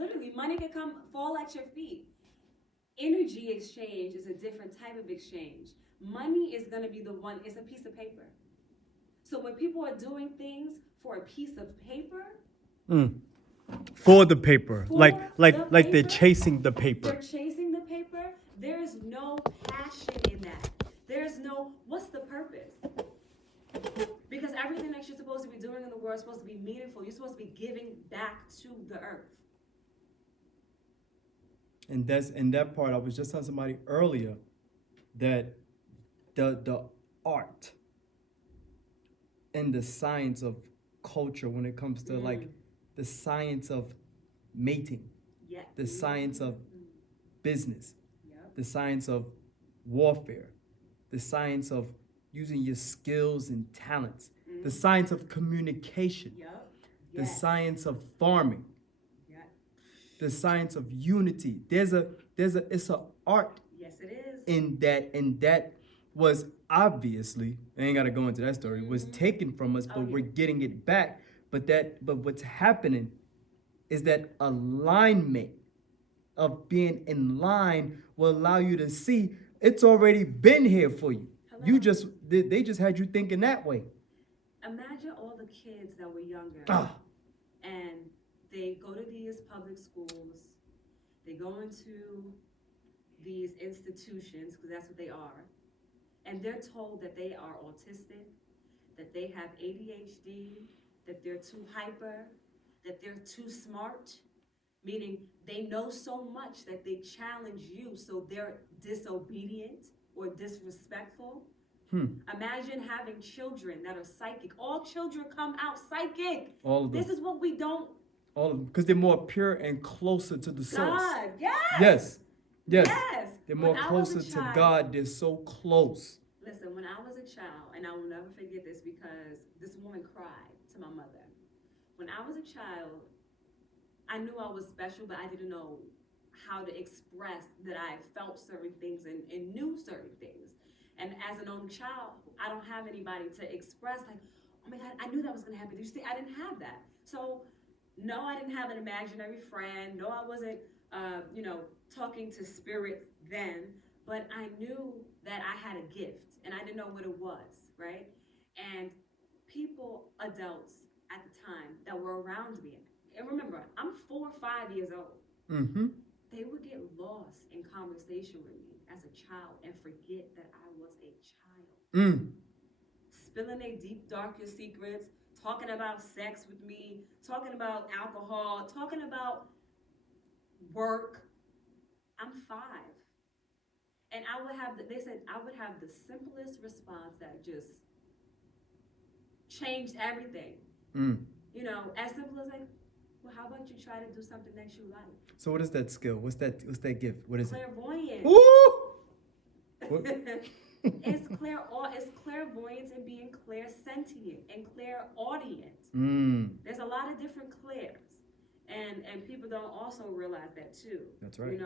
Literally, money can fall at your feet. Energy exchange is a different type of exchange. Money is going to be the one, it's a piece of paper. So when people are doing things for a piece of paper, for the paper, for like they're paper, chasing the paper. They're chasing the paper. There's no passion in that. There's no, what's the purpose? Because everything that you're supposed to be doing in the world is supposed to be meaningful. You're supposed to be giving back to the earth. And that's in that part. I was just telling somebody earlier that the art and the science of culture, when it comes to like the science of mating, the science of business, the science of warfare, the science of using your skills and talents, the science of communication, the science of farming, the science of unity. It's an art. Yes, it is. In that was obviously, I ain't gotta go into that story, was taken from us, but we're getting it back. But what's happening is that alignment of being in line will allow you to see it's already been here for you. Hello. They just had you thinking that way. Imagine all the kids that were younger and they go to these public schools, they go into these institutions, because that's what they are, and they're told that they are autistic, that they have ADHD, that they're too hyper, that they're too smart, meaning they know so much that they challenge you, so they're disobedient or disrespectful. Imagine having children that are psychic. All children come out psychic. All of them. This is what we don't. All of them, because they're more pure and closer to the source. God, yes. They're more closer to God. They're so close. Listen, when I was a child, and I will never forget this because this woman cried to my mother. When I was a child, I knew I was special, but I didn't know how to express that I felt certain things and knew certain things. And as an only child, I don't have anybody to express like, oh my God, I knew that was gonna happen. You see, I didn't have that. So no, I didn't have an imaginary friend. No, I wasn't, talking to spirits then, but I knew that I had a gift and I didn't know what it was, right? And people, adults at the time that were around me, and remember, I'm 4 or 5 years old. They would get lost in conversation with me as a child and forget that I was a child. Spilling their deep, darkest secrets, talking about sex with me, talking about alcohol, talking about work. I'm 5. And they said I would have the simplest response that just changed everything. As simple as like, well, how about you try to do something that you like? So what is that skill? What's that gift? What is Clairvoyance. It's clairvoyance and being clairsentient and clairaudient. There's a lot of different clairs. And people don't also realize that too. That's right.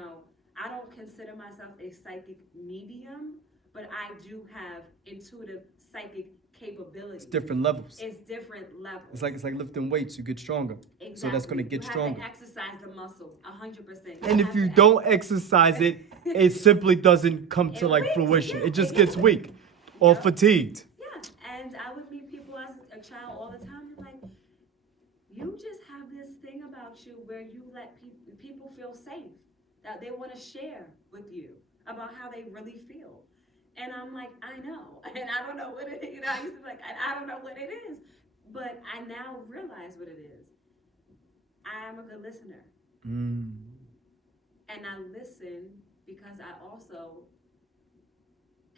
I don't consider myself a psychic medium, but I do have intuitive psychic capabilities. It's different levels. It's different levels. It's like lifting weights. You get stronger. Exactly. So that's going to get stronger. You have to exercise the muscle 100%. And if you don't exercise it, it simply doesn't come to like fruition. It just gets weak or fatigued. Yeah, and I would meet people as a child all the time. They're like, you just have this thing about you where you let people feel safe, that they want to share with you about how they really feel. And I'm like, I know, and I don't know what it is. I used to be like, I don't know what it is, but I now realize what it is. I am a good listener. And I listen because I also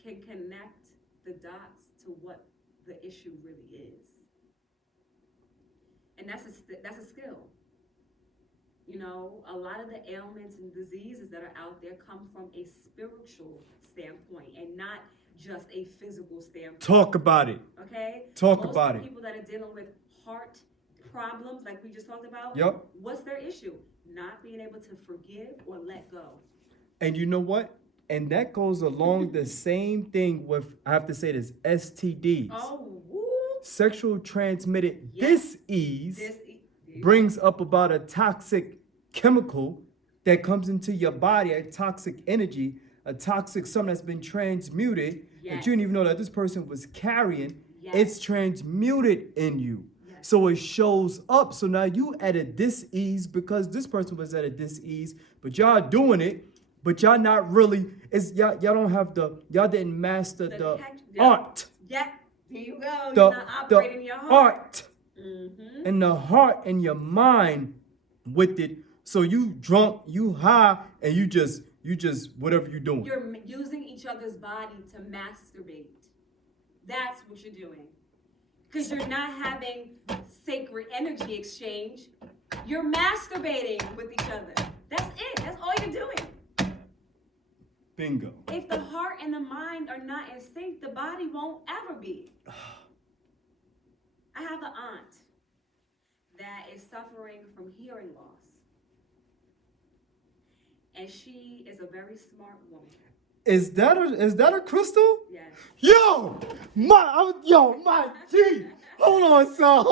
can connect the dots to what the issue really is. And that's a skill. A lot of the ailments and diseases that are out there come from a spiritual standpoint and not just a physical standpoint. Talk about it. Okay? Talk about it. People that are dealing with heart problems, like we just talked about, what's their issue? Not being able to forgive or let go. And you know what? And that goes along the same thing with, I have to say this, STDs. Oh, woo. Sexual transmitted disease brings up about a toxic chemical that comes into your body, a toxic energy, a toxic something that's been transmuted that you didn't even know that this person was carrying. Yes. It's transmuted in you. Yes. So it shows up. So now you at a dis-ease because this person was at a dis-ease, but y'all doing it, but y'all not really, y'all don't have y'all didn't master the art. Yeah, here you go. The, You're not operating your heart. Art and the heart and your mind with it. So you drunk, you high, and you just whatever you're doing. You're using each other's body to masturbate. That's what you're doing. Because you're not having sacred energy exchange. You're masturbating with each other. That's it. That's all you're doing. Bingo. If the heart and the mind are not in sync, the body won't ever be. I have an aunt that is suffering from hearing loss. And she is a very smart woman. Is that a crystal? Yes. Yo, my G. Hold on, son.